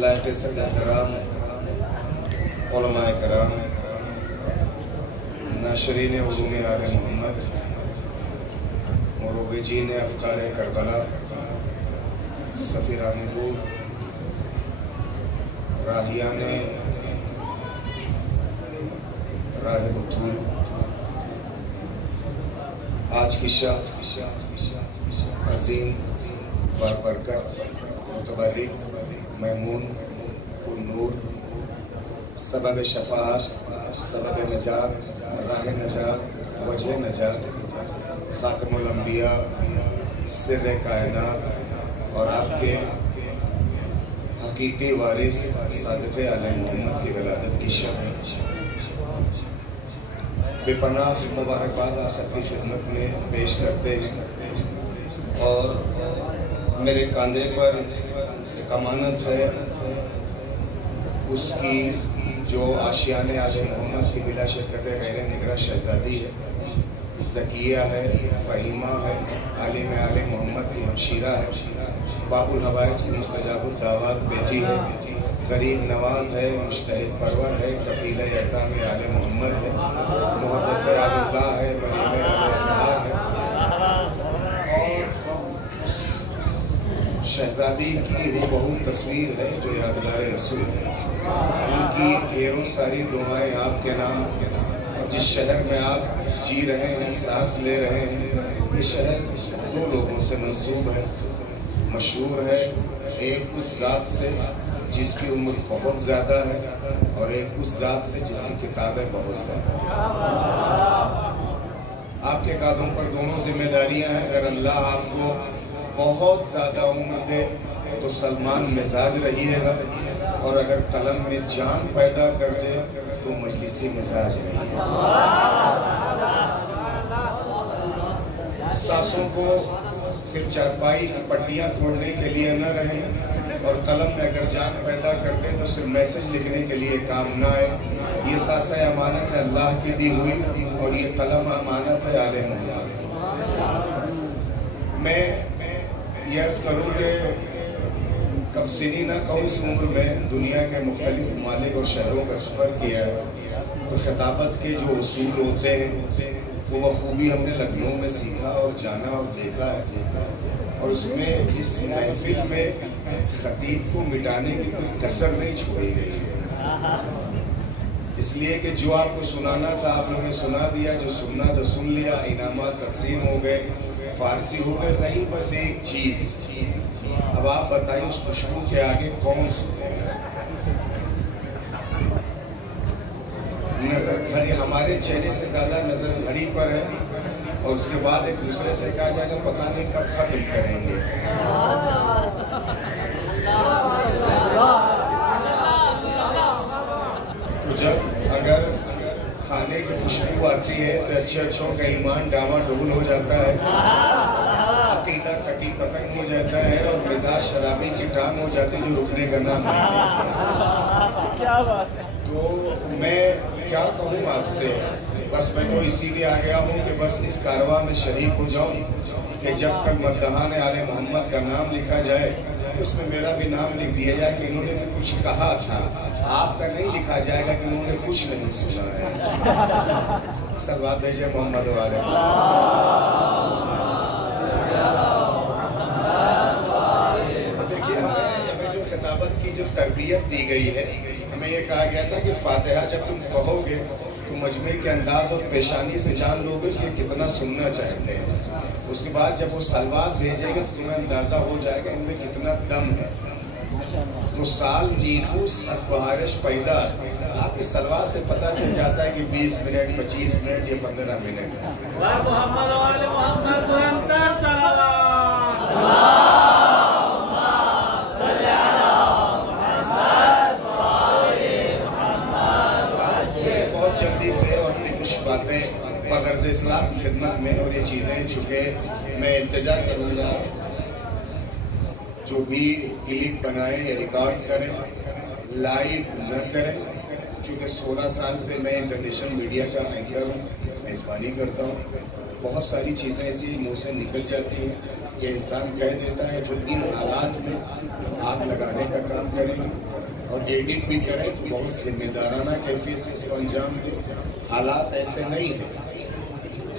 लायक सदाहतराम उलमाए कराम नाशरीन उलूम आले मोहम्मद मुरोविजीन अफ़कार करबला सफ़ीरान नूर राहियान राह बतूल। आज की शाम अज़ीम बाबरकत मुतबर्रिक महमून नूर सबब शफ़ाअत सबब नजात राह नजात वजह नजात ख़ातमुल अंबिया सिर्र कायनात और आपके हकीकी वारिस सादिक़ आले मोहम्मद की विलादत की शब है। बेपनाह मुबारकबाद आप सबकी खिदमत में पेश करते हैं और मेरे कंधे पर एक अमानत है उसकी जो आशियाने आले मोहम्मद की बिला शिरकत गैर निगरा शहजादी है, ज़किया है, फ़हीमा है, आलिम आले मोहम्मद की हमशीरा है, बाबुल हवाइज की मुस्तजाबुद दावत बेटी है, गरीब नवाज है, मुश्तहिद परवर है, कफ़ील यताम आले मोहम्मद है, मुहद्दिस आलिल्लाह है, मरीम आले अतहार है। शहजादी की वो बहुत तस्वीर है जो यादगार रसूल है। उनकी ढेरों सारी दुआएं आपके नाम और जिस शहर में आप जी रहे हैं, सांस ले रहे हैं, ये शहर दो लोगों से मंसूब है। मशहूर है, एक उस ज़ात से जिसकी उम्र बहुत ज़्यादा है और एक उस ज़ात से जिसकी किताबें बहुत ज़्यादा हैं। आपके कांधों पर दोनों जिम्मेदारियां हैं। अगर अल्लाह आपको बहुत ज़्यादा उम्र दे तो सलमान मिजाज रहिएगा, और अगर कलम में जान पैदा कर दे तो मजलिसी मिजाज रहिएगा। सांसों को सिर्फ चारपाई की पट्टियाँ तोड़ने के लिए न रहें, और कलम में अगर जान पैदा कर दे तो सिर्फ मैसेज लिखने के लिए काम ना आए। ये सांसें अमानत है अल्लाह की दी हुई, और ये कलम अमानत है आले मोहम्मद। मैं ये अर्ज़ करूँ कि कम सिनी ना कहूँ, इस उम्र में दुनिया के मुख्तलिफ ममालिक और शहरों का सफ़र किया है, और खिताबत के जो उसूल होते हैं वो बखूबी हमने लखनऊ में सीखा और जाना और देखा है। और उसमें इस महफिल में खतीब को मिटाने की कोई कसर नहीं छोड़ी गई है, इसलिए कि जो आपको सुनाना था आप लोगों ने सुना दिया, जो सुनना था सुन लिया, इनामात तकसीम हो गए, फारसी हो गए। नहीं, बस एक चीज़, अब आप बताइए उस खुशबू के आगे कौन सुनेगा? नजर घड़ी, हमारे चेहरे से ज़्यादा नजर घड़ी पर है, और उसके बाद एक दूसरे से कहा जाएगा पता नहीं कब खत्म करेंगे। तो जब अगर खाने की खुशबू आती है तो अच्छों का ईमान डामाडोल हो जाता है, अकीदा कटी पतंग हो जाता है, और मिजाज शराबी की टांग हो जाती है, जो रुकने का नाम नहीं। क्या बात है। तो मैं क्या कहूँ आपसे, बस मैं तो इसीलिए आ गया हूँ कि बस इस कारवां में शरीक हो जाऊँ कि जब कल मद्दहान आले मोहम्मद का नाम लिखा जाए तो उसमें मेरा भी नाम लिख दिया जाए कि इन्होंने भी कुछ कहा था। आपका नहीं लिखा जाएगा कि उन्होंने कुछ नहीं सुना है। सलवात भेजे मोहम्मद वाले। देखिए, हमें जो खिताबत की जो तरबियत दी गई है, हमें ये कहा गया था कि फातिहा जब तुम कहोगे तो मजमे के अंदाज और पेशानी से जान लोगे कि कितना सुनना चाहते हैं। उसके बाद जब वो सलवात भेजेंगे तो तुम्हें अंदाज़ा हो जाएगा इनमें कितना दम है। तो साल नीकूस असबहारिश पैदा, आपकी सलवात से पता चल जाता है कि 20 मिनट 25 मिनट या 15 मिनट। बहुत जल्दी से और अपनी कुछ बातें मगरज़ इस्लाम की खिदमत में और ये चीज़ें चुके मैं इल्तिजा करूँगा, जो भी क्लिप बनाएं या रिकॉर्ड करें लाइव न करें, चूँकि 16 साल से मैं इंटरनेशनल मीडिया का एंकर हूँ, मेज़बानी करता हूँ। बहुत सारी चीज़ें ऐसी मुँह से निकल जाती हैं, ये इंसान कह देता है जो इन हालात में आग लगाने का काम करेंगे और एडिट भी करें तो बहुत जिम्मेदाराना कैफियत से इसको अंजाम दें। हालात ऐसे नहीं हैं,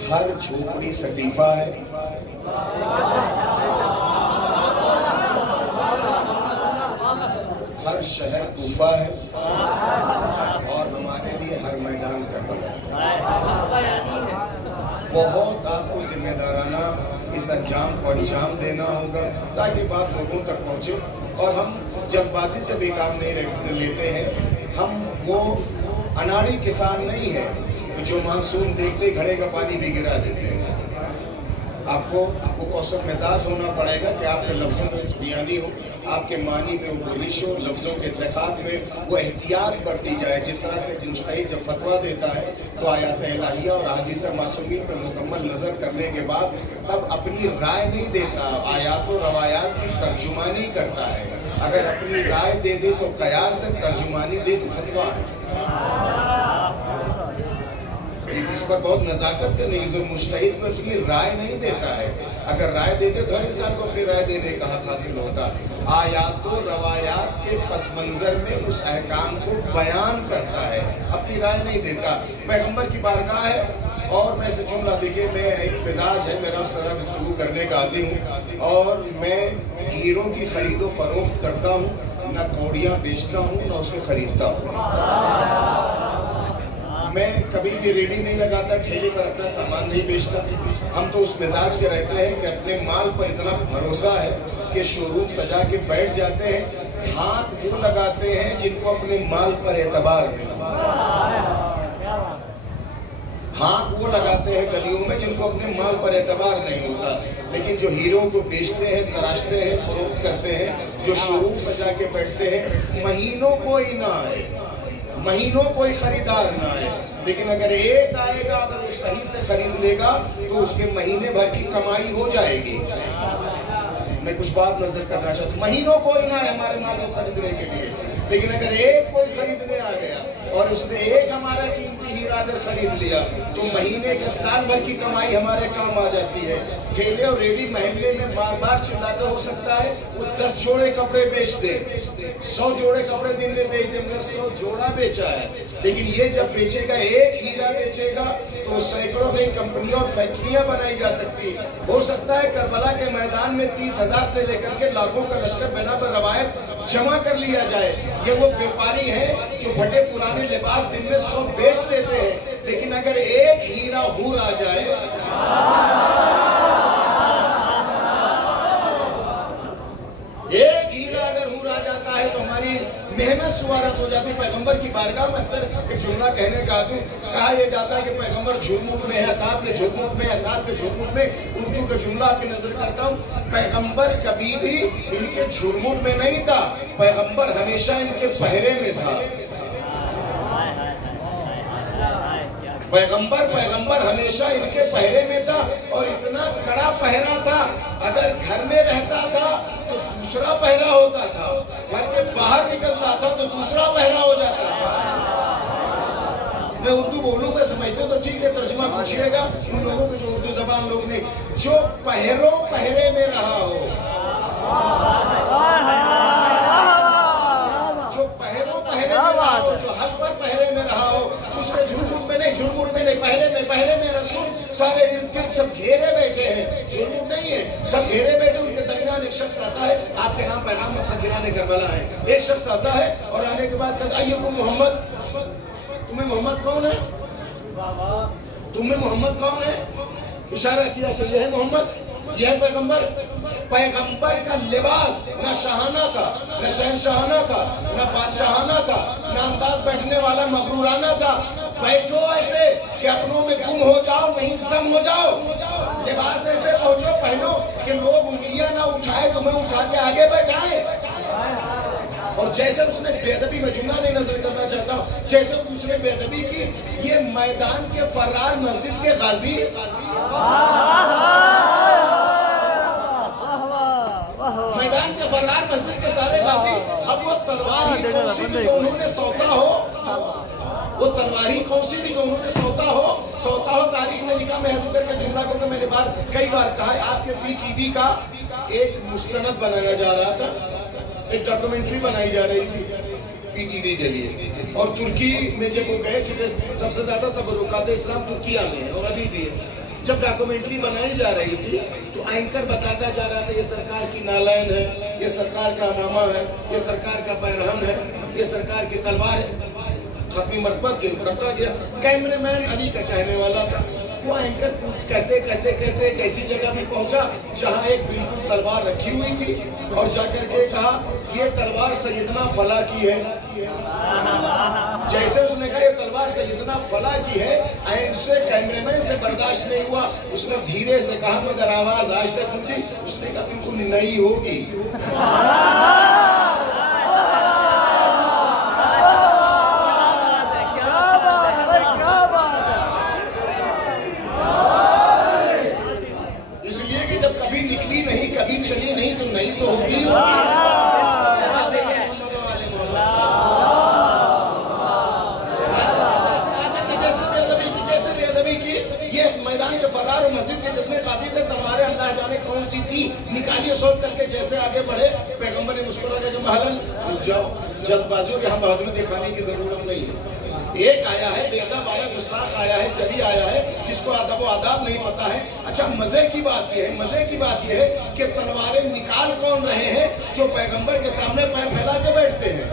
हर झोपड़ी सटीफा है, हर शहर तूफा है, और हमारे लिए हर मैदान करबला है। बहुत आपको जिम्मेदाराना इस अंजाम को अंजाम देना होगा ताकि बात लोगों तक पहुँचे, और हम जल्दबाजी से भी काम नहीं लेते हैं। हम वो अनाड़ी किसान नहीं है जो मानसून देखते घड़े का पानी भी गिरा देते हैं। आपको कौशल मिजाज होना पड़ेगा कि आपके लफ्ज़ों में बयानी हो, आपके मानी में वो गुरिश हो, लफ्ज़ों के इंतखाब में वो एहतियात बरती जाए। जिस तरह से मुज्तहिद जब फतवा देता है तो आयात इलाहिया और हदीस मासूमीन पर मुकम्मल नज़र करने के बाद तब अपनी राय नहीं देता, आयात और रवायात की तर्जुमानी करता है। अगर अपनी राय दे दे तो कयास है, तर्जुमानी दे तो फतवा है। इस पर बहुत नज़ाकत करने की जो मुज्तहिद में अपनी राय नहीं देता है। अगर राय देते तो हर इंसान को अपनी राय देने का हक हासिल होता। आयात और रवायात के पस मंज़र में उस अहकाम को बयान करता है, अपनी राय नहीं देता। पैगम्बर की बारगाह है और मैं इसे जुमला देखिए, मैं एक मिजाज है मेरा उस तरह गुफ्तगू करने का आदी हूँ, और मैं हीरों की खरीदो फरोख्त करता हूँ, न कौड़ियाँ बेचता हूँ न उसको खरीदता हूँ। मैं कभी भी रेडी नहीं लगाता, ठेले पर अपना सामान नहीं बेचता। हम तो उस मिजाज के रहते हैं कि अपने माल पर इतना भरोसा है कि शोरूम सजा के बैठ जाते हैं। हाथ वो लगाते हैं जिनको अपने माल पर एतबार नहीं, हाथ वो लगाते हैं गलियों में जिनको अपने माल पर एतबार नहीं होता। लेकिन जो हीरो को बेचते हैं, तराशते हैं, फरोख्त करते हैं, जो शोरूम सजा के बैठते हैं, महीनों कोई ना आए, महीनों कोई खरीदार ना आए, लेकिन अगर एक आएगा, अगर वो सही से खरीद लेगा तो उसके महीने भर की कमाई हो जाएगी। मैं कुछ बात नजर करना चाहता हूँ, महीनों कोई ना है हमारे माल को खरीदने के लिए, लेकिन अगर एक कोई खरीदने आ गया और उसने एक हमारा कीमती हीरा अगर खरीद लिया तो महीने के साल भर की कमाई हमारे काम आ जाती है। ठेले और रेडी महल्ले में बार बार चिल्लाते, हो सकता है वो 10 जोड़े कपड़े बेच दे, 100 जोड़े कपड़े दिन में बेच दे, मगर 100 जोड़ा बेचा है। लेकिन ये जब बेचेगा, एक हीरा बेचेगा, तो सैकड़ों नई कंपनियां और फैक्ट्रियां बनाई जा सकती। हो सकता है करबला के मैदान में 30,000 से लेकर के लाखों का लश्कर बना पर रवायत जमा कर लिया जाए। ये वो व्यापारी है जो फटे पुराने लिबास दिन में 100 बेच देते हैं, लेकिन अगर एक हीरा हूर आ जाए, एक हीरा अगर हूर आ जाता है तो हमारी मेहनत सुवारत हो जाती है। पैगंबर की बारगाह में अक्सर एक जुमला कहने का आदमी कहा यह जाता है कि पैगंबर झुरमुट में है, साहब के झुरमुट में है, साहब के झुरमुट में। उर्दू का जुमला आपकी नजर करता हूँ, पैगंबर कभी भी इनके झुरमुट में नहीं था, पैगंबर हमेशा इनके पहरे में था। पैगंबर हमेशा इनके पहरे में था, और इतना कड़ा पहरा था, अगर घर में रहता था तो दूसरा पहरा होता था, घर के बाहर निकलता था तो दूसरा पहरा हो जाता था। मैं उर्दू बोलूंगा, समझते तो ठीक है, तर्जुमा पूछिएगा उन लोगों को जो उर्दू जबान लोग नहीं, जो पहरे में रहा हो, जो पहरे में रहा हो, जो हक पर पहरे में रहा हो, उसके झुरमुट में नहीं, झुरमुट में नहीं, पहरे में रसूल सारे इर्द गिर्द सब घेरे बैठे हैं, झुरमुट नहीं है, सब घेरे बैठे। उनके दरमियान एक शख्स आता है, आपके नाम पैगाम सफीराने करबला है, एक शख्स आता है और आने के बाद कहता है, आइए मोहम्मद, तुम्हें मोहम्मद कौन है, तुम्हें मोहम्मद कौन है, इशारा किया चलिए है मोहम्मद, यह है पैगंबर। पैगंबर का लिबास न शाहाना था, न शहनशाहाना था, न बादशाहाना था, न अंदाज बैठने वाला मगरूराना था। बैठो ऐसे कि अपनों में गुम हो जाओ, नहीं सम हो जाओ, लिबास ऐसे पहुंचो पहनो कि लोग उंगलियां ना उठाए, तुम्हें उठा के आगे बैठाए। और जैसे उसने बेअदबी, में जुमला नहीं नजर करना चाहता हूं, जैसे उसने बेअदबी की, ये मैदान के फर्रार मस्जिद के गाजी, मैदान के फर्रार मस्जिद के सारे गाजी, अब वो तलवार ही कौन सी थी जो उन्होंने सौता हो, वो तलवार ही कौन सी थी जो उन्होंने सौता हो। तारीख ने लिखा, मैं रुक करके जुमला को मैंने कई बार कहा है, आपके PTV का एक मुस्तनद बनाया जा रहा था, एक डॉक्यूमेंट्री बनाई जा रही थी PTV के लिए, और तुर्की में जब वो गए, चूंकि सबसे ज्यादा तबरुकात इस्लाम तुर्किया में है और अभी भी है, जब डॉक्यूमेंट्री बनाई जा रही थी तो एंकर बताता जा रहा था, ये सरकार की नालैन है, ये सरकार का अमामा है, ये सरकार का पैरहन है, ये सरकार की तलवार है, खत्मी मरतबत के करता गया। कैमरामैन अली का चाहने वाला था, वो एंकर कहते एक ऐसी जगह भी पहुंचा जहां एक बिल्कुल तलवार रखी हुई थी, और जाकर के कहा ये तलवार सैयदना फला की है। जैसे उसने कहा ये तलवार सैयदना फला की है, ऐसे कैमरामैन से बर्दाश्त नहीं हुआ, उसने धीरे से कहा, मगर आवाज आज तक मुझे, उसने कहा बिल्कुल नई होगी। इसलिए कि जब कभी निकली नहीं, कभी चली नहीं, तो नहीं तो होगी। जैसे बेअदबी की, ये मैदान के फर्रार और मस्जिद के जितने गाजी थे, तलवारें अल्लाह जाने कौन सी थी, निकालिए सोच करके जैसे आगे बढ़े। पैगंबर ने मुस्कुरा के महलन रुक जाओ, जल्दबाजी और यहाँ बहादुरी दिखाने की जरूरत नहीं है। एक आया है बेअदब आया, गुस्ताख आया है, चरी आया है, जिसको अदब व आदाब नहीं पता है। अच्छा, मजे की बात यह है कि तलवारें निकाल कौन रहे हैं, जो पैगंबर के सामने पैर फैला के बैठते हैं।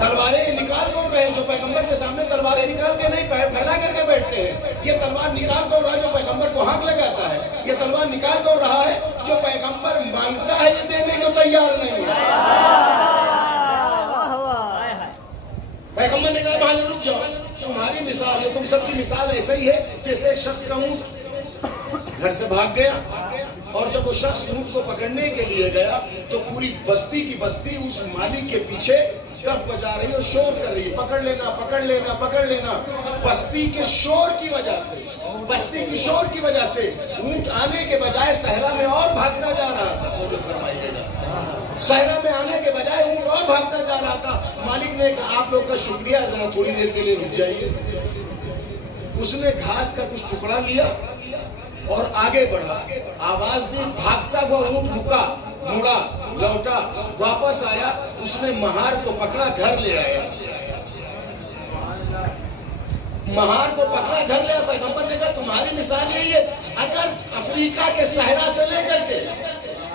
तलवारें निकाल कौन रहे निकाल के नहीं, पैर फैला करके बैठते हैं। ये तलवार निकाल कर रहा है जो पैगंबर को हाथ लगाता है, ये तलवार निकाल कर रहा है जो पैगंबर मांगता है, ये देने को तैयार नहीं है। पैगंबर ने कहा भाई रुक जाओ, तुम्हारी मिसाल है, तुम सबकी मिसाल ऐसा ही है जैसे एक शख्स का ऊँट घर से भाग गया, और जब वो शख्स ऊँट को पकड़ने के लिए गया तो पूरी बस्ती की बस्ती उस मालिक के पीछे डफ बजा रही है और शोर कर रही है, पकड़ लेना पकड़ लेना पकड़ लेना। बस्ती के शोर की वजह से, बस्ती की शोर की वजह से ऊँट आने के बजाय सहरा में और भागता जा रहा था। वो जो फरमाइएगा, सहरा में आने के बजाय ऊँट और भागता जा रहा था। मालिक ने कहा आप लोग का शुक्रिया, जरा थोड़ी देर के लिए रुक जाइए। उसने घास का कुछ टुकड़ा लिया और आगे बढ़ा, आवाज दी, भागता हुआ ऊँट रुका, मुड़ा, लौटा, वापस आया, उसने महार को पकड़ा, घर ले आया। महार को पकड़ा, घर ले आया। पैगंबर ने कहा तुम्हारी मिसाल यही है। अगर अफ्रीका के सहरा से लेकर के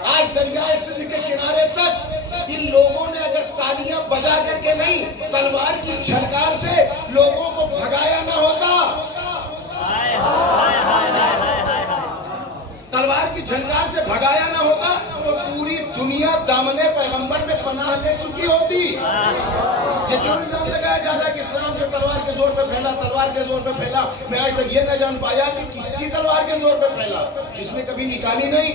आज दरियाए सिंध के किनारे तक इन लोगों ने अगर तालियां बजा करके नहीं, तलवार की झनकार से लोगों को भगाया ना होता, तलवार की झनकार से भगाया ना होता, तो पूरी दुनिया दामने पैगंबर में पनाह दे चुकी होती। ये जो इल्जाम लगाया जा रहा है कि इस्लाम जो तलवार के जोर पे फैला, तलवार के जोर पे फैला, मैं आज तक ये न जान पाया कि किसकी तलवार के जोर पे फैला, जिसने कभी निकाली नहीं,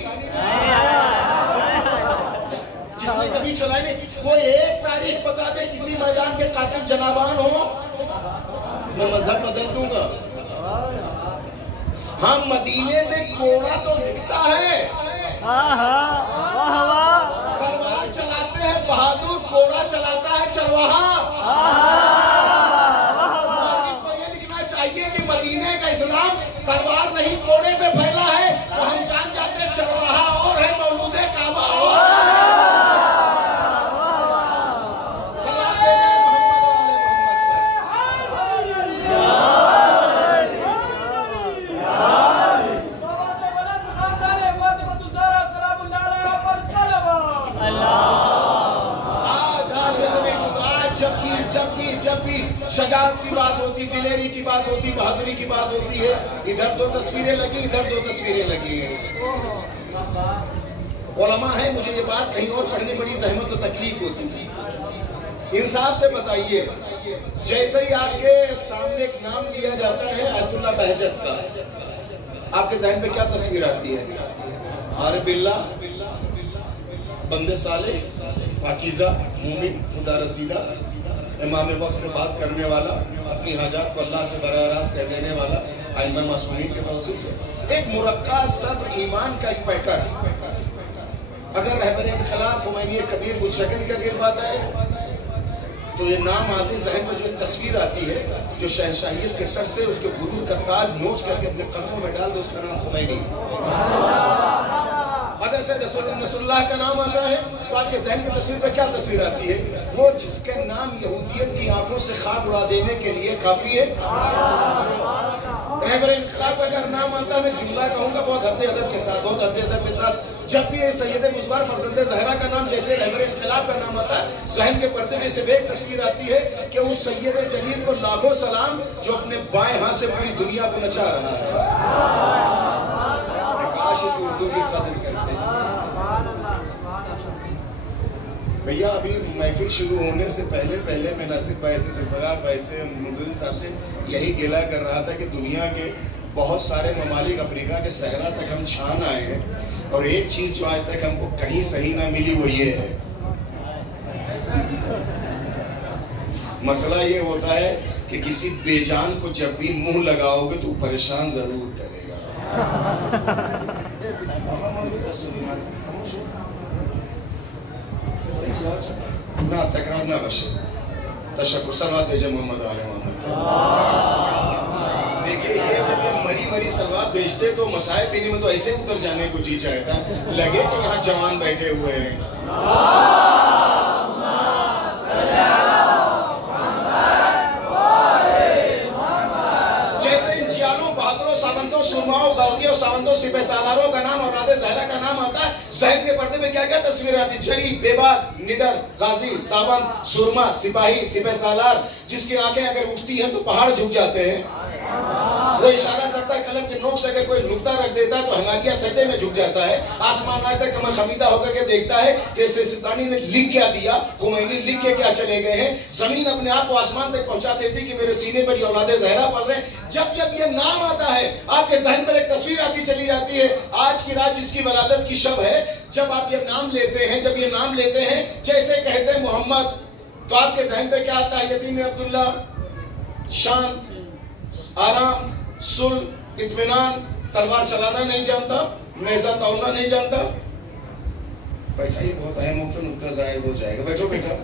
जिसने कभी चलाई नहीं। कोई एक तारीख बता दे किसी मैदान के कातिल जनाबान हो, मैं मजहब बदल दूंगा। हाँ, मदीने में कोड़ा तो दिखता है, तलवार चलाते हैं बहादुर, कोड़ा चलाता है चरवाहा। को ये लिखना चाहिए कि मदीने का इस्लाम तलवार नहीं कोड़े पे फैला है, तो हम जान जाते हैं चरवाहा और है, मौलूदे काबा और। जब भी शजाअत की बात होती, दिलेरी की बात होती, बहादुरी की बात होती है, इधर दो तस्वीरें लगी, इधर दो तस्वीरें लगी हैं। उलमा है, मुझे ये बात कहीं और पढ़ने बड़ी जहमत और तकलीफ होती है। इंसाफ से बताइए, जैसे ही आपके सामने एक नाम लिया जाता है अब्दुल्ला बहजत का, आपके जहन में क्या तस्वीर आती है? आरे बिल्ला, बंदे साले, पाकीज़ा, मोमिन, खुदा रसीदा, इमाम वक्त से बात करने वाला, अपनी हाजात को अल्लाह से बराह रास्त कह देने वाला, आइमा मासूमीन के तवस्सुल से एक मुरक्का सब्र ईमान का एक पैकर। अगर रहबर इनकलाब खुमैनी कबीर मुशकिल का गिर पाता है तो ये नाम आते जहन में जो तस्वीर आती है, जो शहनशाहियत के सर से उसके गुरूर का ताज नोच करके अपने कदमों में डाल दो, उसका नाम खुमैनी। अगर से रसूलुल्लाह का नाम आता है तो आपके जहन की तस्वीर पे क्या तस्वीर आती है? वो जिसके नाम यहूदियत की आंखों से ख्वाब उड़ा देने के लिए काफी है। रहबर इनकलाब का अगर नाम आता है, मैं जुमला कहूँगा बहुत हद्दे अदब के साथ, बहुत हद्दे अदब के साथ, जब भी सैयद मुज़फ़्फ़र फरज़ंदे ज़हरा का नाम जैसे रहबर इनकलाब का नाम आता है, जहन के पर्दे में सिर्फ एक तस्वीर आती है कि उस सैयद जलील को लाखों सलाम जो अपने बाएं हाथ से पूरी दुनिया को नचा रहा है। काश इस उर्दू की कदर करते। भैया अभी महफिल शुरू होने से पहले मैं नासिर भाई से, जुल्फ़िकार भाई से, मुदर्रिस साहब से यही गिला कर रहा था कि दुनिया के बहुत सारे ममालिक अफ्रीका के सहरा तक हम छान आए हैं, और एक चीज़ जो आज तक हमको कहीं सही ना मिली वो ये है, मसला ये होता है कि किसी बेजान को जब भी मुंह लगाओगे तो परेशान ज़रूर करेगा। ना तकरार ना बशे, तशक्कुर सलवात भेजे मोहम्मद आले मोहम्मद। देखिए ये जब ये मरी मरी सलवात भेजते तो मसाए पीने में तो ऐसे उतर जाने को जी चाहता, लगे कि यहाँ जवान बैठे हुए हैं। जैसे इन जियालों, बहादुरों, सावंतों, सुरमाओं, गाजियों, सावंतों, सिपह सालारों का नाम, औलाद ज़हरा का नाम आता है, ज़हन के पर्दे में क्या क्या तस्वीरें आती? जरी, बेबाक, निडर, गाजी, सावन, सुरमा, सिपाही, सिपह सालार, जिसकी आंखें अगर उठती हैं तो पहाड़ झुक जाते हैं। वो इशारा करता है कलम के नोक से अगर कोई नुक्ता रख देता है तो हिमालय सजदे में झुक जाता है। आसमान आज तक कमर खमीदा होकर के देखता है कि सिस्तानी ने लिख क्या दिया, खुमैनी लिख के क्या चले गए हैं। जमीन अपने आप को आसमान तक पहुंचा देती कि मेरे सीने पर ये औलादे ज़हरा पल रहे हैं। जब जब ये नाम आता है आपके जहन पर एक तस्वीर आती चली जाती है। आज की रात जिसकी वलादत की शब है, जब आप ये नाम लेते हैं, जब ये नाम लेते हैं, जैसे कहते हैं मोहम्मद, तो आपके जहन पे क्या आता है? यतीम अब्दुल्ला, शांत, आराम, सुल, इत्मीनान, तलवार चलाना नहीं जानता, नेज़ा तौलना नहीं जानता। बैठा, ये बहुत अहम नुक्ता ज़ाहिर हो जाएगा। बैठो बेटा,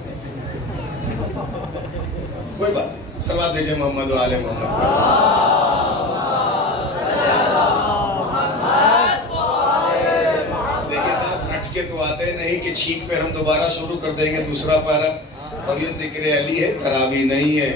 कोई बात नहीं। सलवात भेजे मोहम्मद व आले मोहम्मद। देखिए साहब, रट के तो आते नहीं कि छींक पे हम दोबारा शुरू कर देंगे दूसरा पारा, और ये जिक्र अली है, खराबी नहीं है।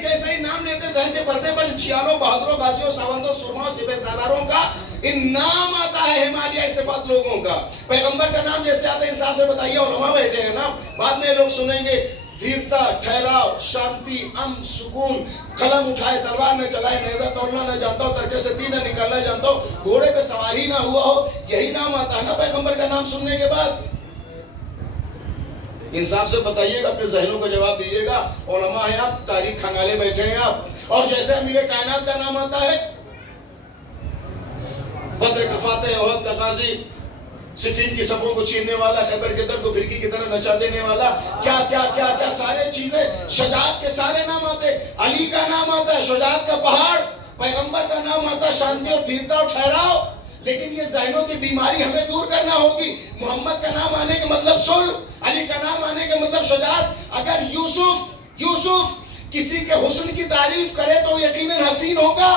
जैसे ही नाम लेते जहन के पर्दे पर छियालों, बहादुरों, गाजियों, सावंतों, सुरमाओं, सिपह सालारों का इन नाम आता है हिमालय सिफात लोगों का। पैगंबर का नाम जैसे आता है, इंसाफ से बताइए, उलमा बैठे हैं ना, बाद में लोग सुनेंगे धीरता, ठहराव, शांति, अमन, सुकून, कलम उठाए, तलवार न चलाए, नेज़ा तौलना न जानता हो, तरके से तीन न निकालना जानता हो, घोड़े पे सवारी ना हुआ हो, यही नाम आता है ना पैगंबर का नाम सुनने के बाद। इंसाफ से बताइएगा, अपने जहनों का जवाब दीजिएगा। उलमा है आप, तारीख खंगाले बैठे हैं आप। और जैसे अमीर कायनात का नाम आता है, बद्र का फातेह, ओहद का गाजी, सिफीन की सफों को छीनने वाला, खैबर के दर को फिरकी की तरह नचा देने वाला, क्या क्या क्या क्या सारे चीजें, शजाअत के सारे नाम आते। अली का नाम आता है शुजाअत का पहाड़, पैगंबर का नाम आता है शांति और धीरता और ठहराव। लेकिन ये ज़हनों की बीमारी हमें दूर करना होगी। मोहम्मद का नाम आने का मतलब सुल, अली का नाम आने का मतलब शुजाअत। अगर यूसुफ किसी के हुस्न की तारीफ करे तो यकीनन हसीन होगा।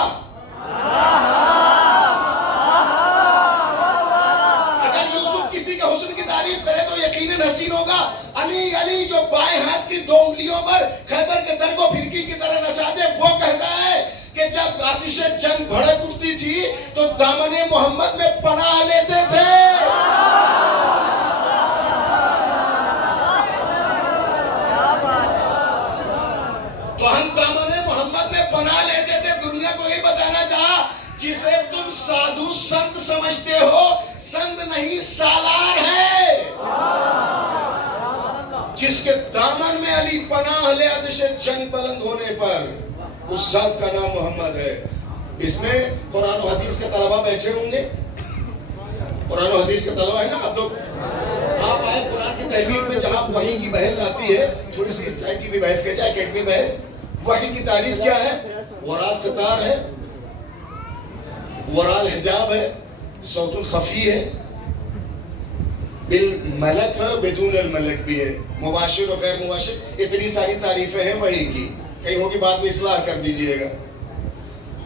अगर यूसुफ किसी के हुस्न की तारीफ करे तो यकीनन हसीन होगा। अली जो बाएं हाथ की दो उंगलियों पर खैबर के दर को फिरकी की तरह नचा दे, वो कहता है कि जब आतिशे जंग भड़क उठती थी तो दामने मोहम्मद में पनाह लेते थे। तो हम दामने मोहम्मद में पनाह लेते थे। दुनिया को ये बताना चाहा, जिसे तुम साधु संत समझते हो, संत नहीं सालार है। जिसके दामन में अली पनाह ले आतिशे जंग बुलंद होने पर, उस जात का नाम मोहम्मद है। इसमें कुरान और हदीस के तलबा बैठे होंगे, कुरान और हदीस के तलबा है ना आप लोग। आप आए कुरान की तहरीर में, जहां वही की बहस आती है, थोड़ी सी इस टाइप की भी बहस कह जाए, एकेडमी बहस। वही की तारीफ क्या है? वराल सितार है, वराल हिजाब है, सौतुल खफी है, बिल मलक है, बेदून अल मलक भी है, मुबाशिर और गैर मुबाशिर। इतनी सारी तारीफें हैं वही की। कहीं होगी बात में इस्लाह कर दीजिएगा।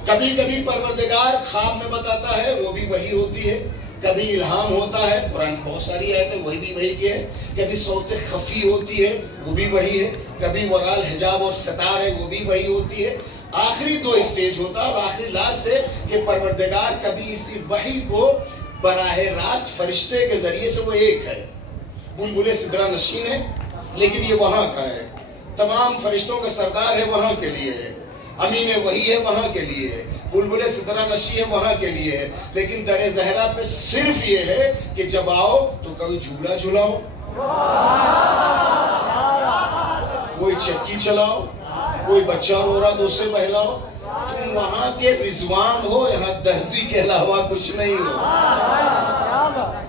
कभी कभी परवरदिगार ख्वाब में बताता है, वो भी वही होती है। कभी इल्हाम होता है, कुरान बहुत सारी आयतें वही भी वही की है। कभी सौत खफी होती है, वो भी वही है। कभी वराल हिजाब और सतार है, वो भी वही होती है। आखिरी दो स्टेज होता है और आखिरी लास्ट है कि परवरदिगार कभी इसी वही को बराह रास्त फरिश्ते के जरिए से, वो एक है, बुलबुले सिदरा नशीन है, लेकिन ये वहां का है, तमाम फरिश्तों का सरदार है, वहां के लिए है। अमीन वही है, वहां के लिए है। बुलबुले सिदरा नशी है, वहां के लिए है। लेकिन दरे ज़हरा पे सिर्फ ये है कि जब आओ तो कोई झूला झुलाओ, कोई चक्की चलाओ, कोई बच्चा रो रहा तो उसे बहलाओ। तुम वहां के रिजवान हो, यहाँ दहजी के अलावा कुछ नहीं हो।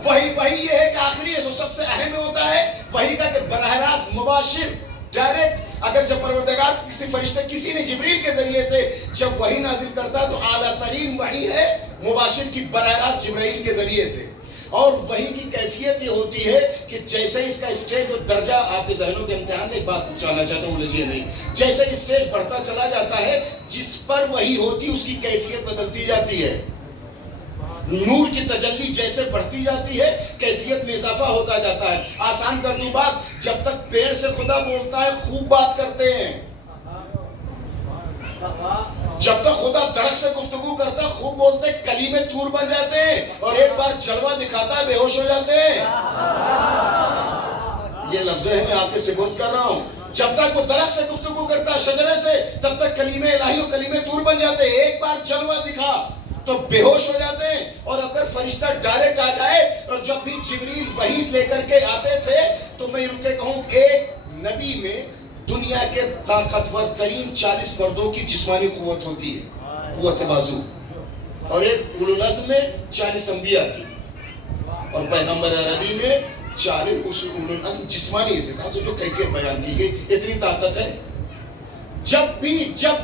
वही ये है कि आखिरी है, सबसे अहम होता है वही का कि बराह रास्त मुबाशिर डायरेक्ट। अगर जब परवरदिगार किसी फरिश्ते, किसी ने जिब्रील के जरिए से जब वही नाजिल करता तो आला तरीन वही है, मुबाशिर की बराह रास्त जिब्राइल के जरिए से। और वही की कैफियत ये होती है कि जैसे इसका स्टेज और दर्जा, आपके जहनों के इम्तिहान में एक बात पूछना चाहता हूँ, उलझिए नहीं। जैसे स्टेज बढ़ता चला जाता है, जिस पर वही होती उसकी कैफियत बदलती जाती है। नूर की तजल्ली जैसे बढ़ती जाती है, कैफियत में इजाफा होता जाता है। आसान कर दूं बात, जब तक पेड़ से खुदा बोलता है खूब बात करते हैं, जब तक खुदा दरख्त से गुफ्तगू करता है खूब बोलते, कली में तूर बन जाते हैं, और एक बार जलवा दिखाता है बेहोश हो जाते हैं। ये लफ्ज़ है, मैं आपके सिपुर्द कर रहा हूं। जब तक वो दरख्त से गुफ्तगू करता है, शजरे से, तब तक कलीमे इलाही और कलीमे तूर बन जाते हैं। एक बार जलवा दिखा तो बेहोश हो जाते हैं। और अगर फरिश्ता डायरेक्ट आ जाए, और जब भी जिब्रील वही लेकर के आते थे, तो मैं रुके कहूं, एक नबी में दुनिया के ताकतवर तरीन 40 मर्दों की जिस्मानी कुव्वत होती है, कुव्वत बाजू, और एक उलुल अज़्म में 40 अंबिया की, और पैगंबर अरबी में 40 उस उलुल अज़्म जिस्मानी हिसाब से जो कैफियत बयान की गई, इतनी ताकत है। जब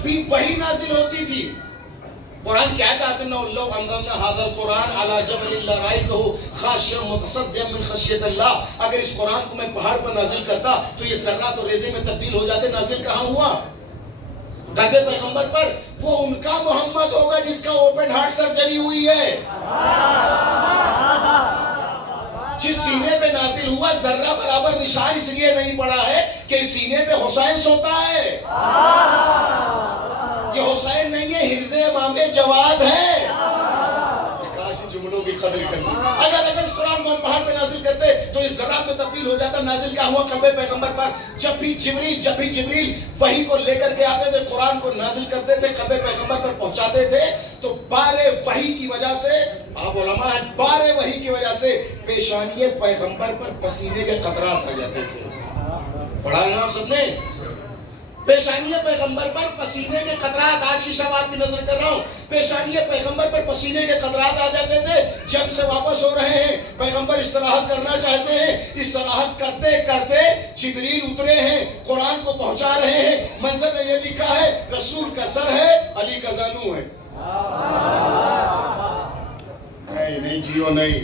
भी वही नाजिल होती थी, कुरान क्या कहता है, लौ अंज़लना हाज़ल कुरान अला जबलिन लरायतहु खाशियन मुतसद्दिअन मिन खशियतिल्लाह, अगर इस कुरान को मैं पहाड़ पर नाजिल करता तो ये ज़र्रात और रेज़े में तब्दील हो जाते। नाजिल कहाँ हुआ? दरबे पैगंबर पर। वो उनका मोहम्मद होगा जिसका ओपन हार्ट सर्जरी हुई है, जिस सीने पे नाजिल हुआ जर्रा बराबर निशान इसलिए नहीं पड़ा है कि इस सीने पे हुसैन सोता है। ये हुसैन नहीं है, हिर्ज़े इमाम जवाद है। जुमलों की कदर करनी। अगर इस कुरान को हम पहाड़ पे नाजिल करते तो इस ज़रात में तब्दील हो जाता। नाजिल क्या हुआ? क़ल्बे पैगंबर पर। जब भी जिब्रील वही को लेकर के आते थे, कुरान को नाजिल करते थे, क़ल्बे पैगंबर पर पहुंचाते थे, तो बारे वही की वजह से, आप उलमा हैं, बारे वही की वजह से पेशानिये पैगंबर पर पसीने के कतरात आ जाते थे। पढ़ा है ना सबने? पेशानिये पैगंबर पर पसीने के कतरात, आज की शब आपकी नजर कर रहा हूं, पेशानिये पैगंबर पर पसीने के कतरात आ जाते थे। जंग से वापस हो रहे हैं, पैगंबर इस्तराहत करना चाहते हैं, इस्तराहत करते करते जिब्रील उतरे हैं, कुरान को पहुंचा रहे हैं। मंजर में ये लिखा है, रसूल का सर है, अली का जानू है। नहीं जियो नहीं,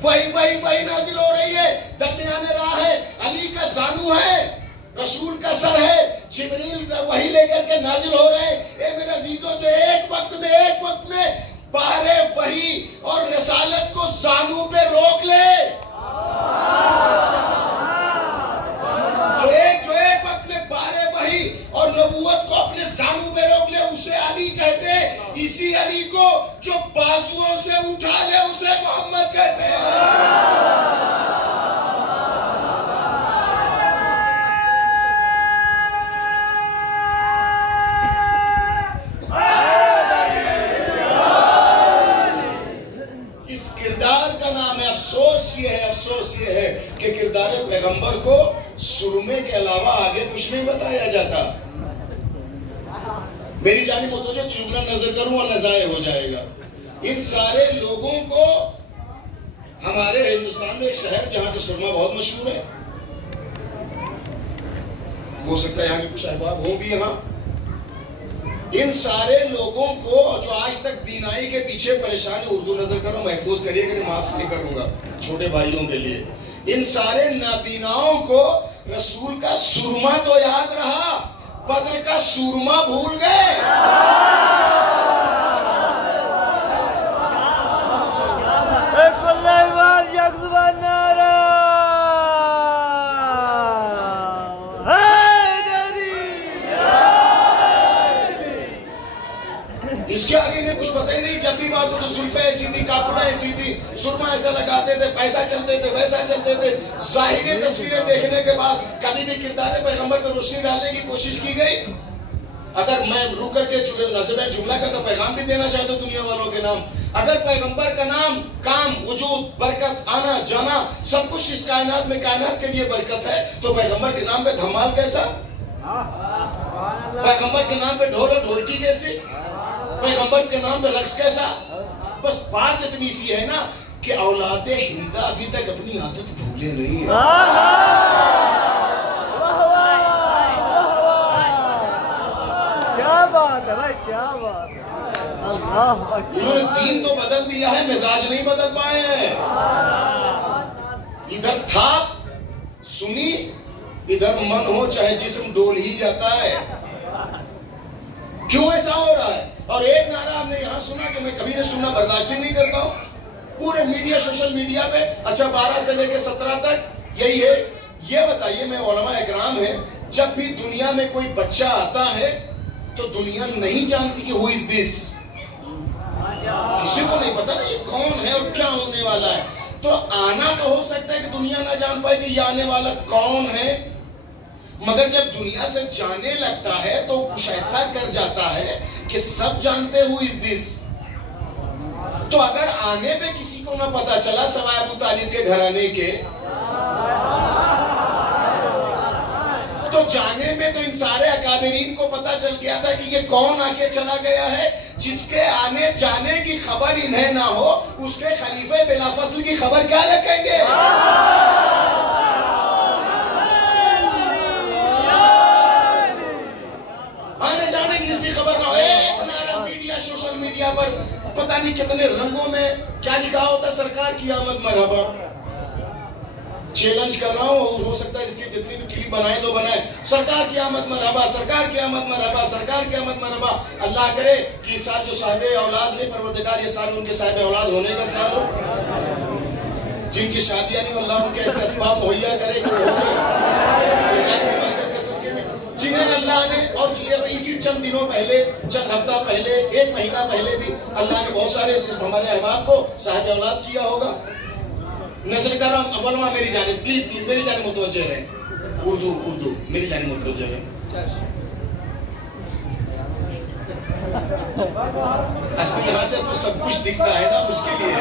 वही नाजिल हो रही है, दरमियान राह है, अली का जानू है, रसूल का सर है। जिब्रील वही लेकर के नाजिल हो रहे हैं। ए मेरे अजीजों, जो एक वक्त में बारे वही और रिसालत को जानू पे रोक ले, जो एक वक्त में बारे वही और नबूवत को अपने जानू पे रोक ले, उसे अली कहते हैं। इसी अली को जो बाजुओं से उठा ले, उसे मोहम्मद कहते हैं। अफसोस ये है कि किरदार पैगंबर को सुरमे के अलावा आगे कुछ नहीं बताया जाता। मेरी जानिब मुतवज्जो तो जुमला नजर करूं और नज़ाये हो जाएगा। इन सारे लोगों को, हमारे हिंदुस्तान में एक शहर जहां की सुरमा बहुत मशहूर है, हो सकता है यहाँ के कुछ अहबाब हों भी यहाँ, इन सारे लोगों को जो आज तक बीनाई के पीछे परेशान है, उर्दू नजर करो, महफूज करिएगा, माफ नहीं करूंगा छोटे भाइयों के लिए, इन सारे नाबीनाओं को रसूल का सुरमा तो याद रहा, बद्र का सुरमा भूल गए। इसके आगे इन्हें कुछ पता ही नहीं। जब भी बात हो तो जुल्फे ऐसी थी, काकुला ऐसी थी, सुरमा ऐसा लगाते थे, पैसा चलते थे, वैसा चलते थे। ज़ाहिरी तस्वीरें देखने के बाद कभी भी किरदार पैगंबर पर रोशनी डालने की कोशिश की गई? अगर मैं रुक करके नज़र जुमला का तो पैगाम भी देना चाहता हूं दुनिया वालों के नाम, अगर पैगंबर का नाम, काम, वजूद, बरकत, आना जाना, सब कुछ इस कायनात में कायनात के लिए बरकत है, तो पैगंबर के नाम पे धमाल कैसा? पैगंबर के नाम पे ढोल और ढोलकी कैसी? पैगंबर के नाम पे रक्स कैसा? बस बात इतनी सी है ना कि औलादे हिंदा अभी तक अपनी आदत भूले नहीं है। क्या बात है भाई, क्या बात है। इन्होंने दीन तो बदल दिया है, मिजाज नहीं बदल पाए हैं। इधर था सुनी, इधर मन हो चाहे जिस्म डोल ही जाता है। क्यों ऐसा हो रहा है? और एक नारा हमने यहाँ सुना जो मैं कभी नहीं सुनना, बर्दाश्त ही नहीं करता हूँ। पूरे मीडिया, सोशल मीडिया पे, अच्छा 12 से लेकर 17 तक यही है। ये बताइए, मैं उलमा इकराम है, जब भी दुनिया में कोई बच्चा आता है तो दुनिया नहीं जानती कि हु इज दिस, किसी को नहीं पता ना ये कौन है और क्या होने वाला है। तो आना तो हो सकता है कि दुनिया ना जान पाए कि ये आने वाला कौन है, मगर जब दुनिया से जाने लगता है तो कुछ ऐसा कर जाता है कि सब जानते हु इज दिस। तो अगर आने पे किसी को ना पता चला सवाए अबू तालिब के घराने के, तो जाने में तो इन सारे अकाबिरीन को पता चल गया था कि ये कौन आके चला गया है। जिसके आने जाने की खबर इन्हें ना हो, उसके खलीफे बिला फसल की खबर क्या रखेंगे? आने जाने की इसकी खबर ना हो। एक नारा मीडिया, सोशल मीडिया पर पता नहीं कितने रंगों में क्या लिखा होता, सरकार की आमद मरहबा। चैलेंज कर रहा हूँ, हो सकता है इसकी जितनी भी क्लिप बनाए तो बनाए, सरकार की आमद मरहबा, सरकार की आमद मरहबा, सरकार की आमद मरहबा। अल्लाह करे कि इस साल जो साहिब औलाद ने परवरदिगार, ये साल उनके साहिब औलाद होने का साल हो। जिनकी शादियां नहीं, अल्लाह उनके ऐसे असबाब मुहैया करे कि हो जाए, जिन्हें अल्लाह ने, और इसी चंद दिनों पहले, चंद हफ्ता पहले, एक महीना पहले भी अल्लाह ने बहुत सारे हमारे अहबाब को साहिब औलाद किया होगा। नजर कर रहा हूँ, अवलमा मेरी जाने, प्लीज प्लीज मेरी जाने मुतवज्जे रहें। उर्दू मेरी जाने मुतवज्जे रहें। असली यहाँ से इसको सब कुछ दिखता है ना, उसके लिए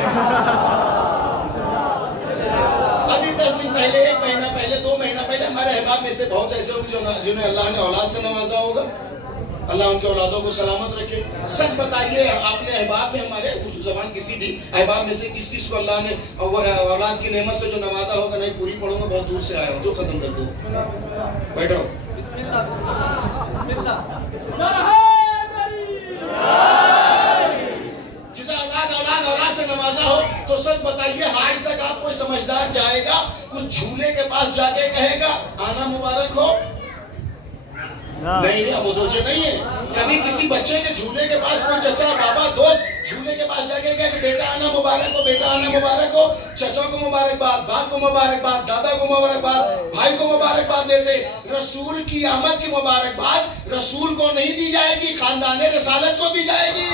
अभी 10 दिन पहले, 1 महीना पहले, 2 महीना पहले हमारे अहबाब में से बहुत ऐसे होंगे जिन्हें अल्लाह ने औलाद से नवाजा होगा। अल्लाह उनके औलादों को सलामत रखे। सच बताइए, आपने अहबाब में, हमारे उर्दू जबान किसी भी अहबाब में से जिस को अल्लाह ने औलाद की नेमत से जो नवाजा होगा, नहीं पूरी पढ़ूंगा, बहुत दूर से आया हो तो खत्म कर दो, बैठो। जिसे औलाद से नवाजा हो, तो सच बताइए, आज तक आप कोई समझदार जाएगा उस झूले के पास जाके कहेगा आना मुबारक हो? नहीं, अब मुझे नहीं है। कभी किसी बच्चे के झूले के पास कोई चचा, बाबा, दोस्त झूले के पास जाके कहे कि बेटा आना मुबारक हो, बेटा आना मुबारक हो। चचा को मुबारकबाद, बाप को मुबारकबाद, दादा को मुबारकबाद, भाई को मुबारकबाद देते। रसूल की आमद की मुबारकबाद रसूल को नहीं दी जाएगी, खानदाने रिसालत को दी जाएगी।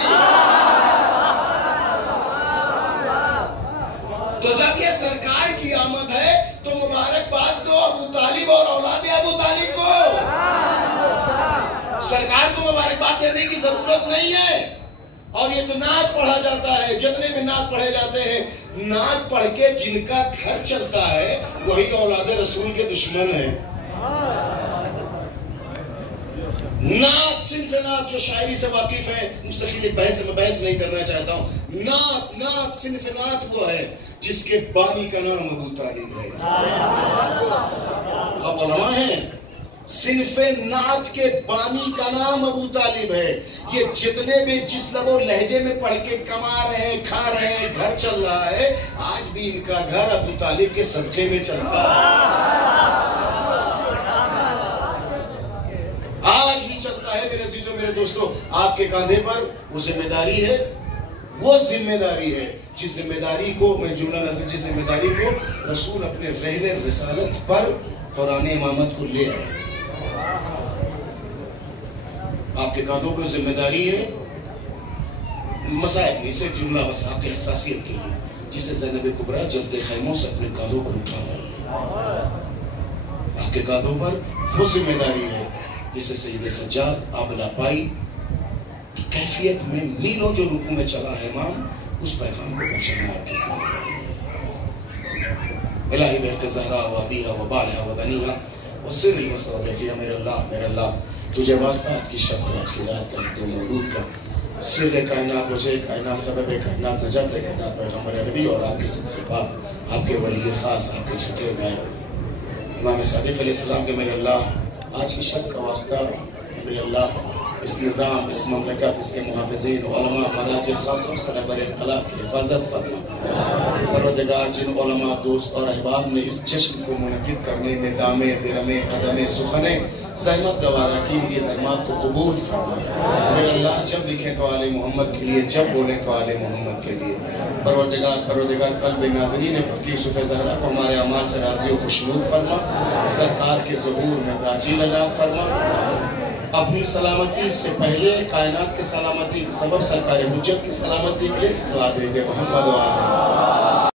तो जब ये सरकार की आमद है तो मुबारकबाद दो अबू तालिब और औलादे अबू तालिब को। सरकार को मुबारकबाद देने की जरूरत नहीं है। और ये जो नात पढ़ा जाता है, जितने भी नात पढ़े जाते हैं, नात पढ़ के जिनका घर चलता है वही औलादे रसूल के दुश्मन है। नात, सिंफ नात जो शायरी से वाकिफ है, मुस्तकिल एक बहस में बहस नहीं करना चाहता हूँ। नात सिंफ नात वो है जिसके बानी का नाम अबू तालिब है। अब उलमा है, सिन्फे नात के बानी का नाम अबू तालिब है। ये जितने भी जिस लबो लहजे में पढ़ के कमा रहे हैं, खा रहे हैं, घर चल रहा है, आज भी इनका घर अबू तालिब के सदके में चलता है। आज भी चलता है मेरे अजीजों, मेरे दोस्तों। आपके कांधे पर वो जिम्मेदारी है, वो जिम्मेदारी है जिस जिम्मेदारी को मैं जुमला नजर, जिस जिम्मेदारी को रसूल अपने रहले रिसालत पर कुरान इमामत को ले आए थे। आपके कांधों पर जिम्मेदारी है, मसाइब नहीं से जुमला बस आपकी हसासियत के लिए, जिसे ज़ैनब कुबरा जल्द खैमों से अपने कांधों पर उठा है। आपके कांधों पर वो जिम्मेदारी है जिसे सैयद सज्जाद आबला पाई की कैफियत में मीलों जो रुकू में चला है इमाम, उस पैगाम को पहुंचाना आपकी जिम्मेदारी है। इलाही बहक़ ज़हरा व अबीहा व बालिहा व बनीहा व सिर्रिल मुस्तौदिफ़िहा, मेरे अल्लाह तुझे वास्ता आज की शब का, आज की रात का, दो मौलूद का, सिर्र कायनात वजह कायनात, सबब कायनात, नजात कायनात, पैगंबर नबी और आपके सदक़े पाक, आपके वली खास, आपके छठे गायब इमाम सादिक़ अलैहिस्सलाम के मेरे अल्लाह आज की शब का वास्ता, मेरे अल्लाह इस निज़ाम, इस ममलकत, इसके मुहाफ़िज़ीन, उलमा, मराजिल ख़ास और सलाबर इनक़लाब की हिफाजत फरमा। परवरदिगार, जिन उलमा, दोस्त और अहबाब ने इस जश्न को मुनक़िद करने में दामे, दिरमे, कदमे, सुखने ज़हमत गवारा की, उनकी ज़हमत को कबूल फरमाए। मेरे अल्लाह जब लिखें तो आले मोहम्मद के लिए, जब बोलें तो आले मोहम्मद के लिए। परवरदिगार क़ल्ब नाज़रीन फ़कीर यूसुफ़ ज़हरा को हमारे अमाल से राज़ी व खुशनूद फरमा, सरकार के ज़हूर में ताजील अता फरमा। अपनी सलामती से पहले कायनात के सलामती के सबब सरकार हुज्जत की सलामती के लिए दुआ भेज दे। मोहम्मद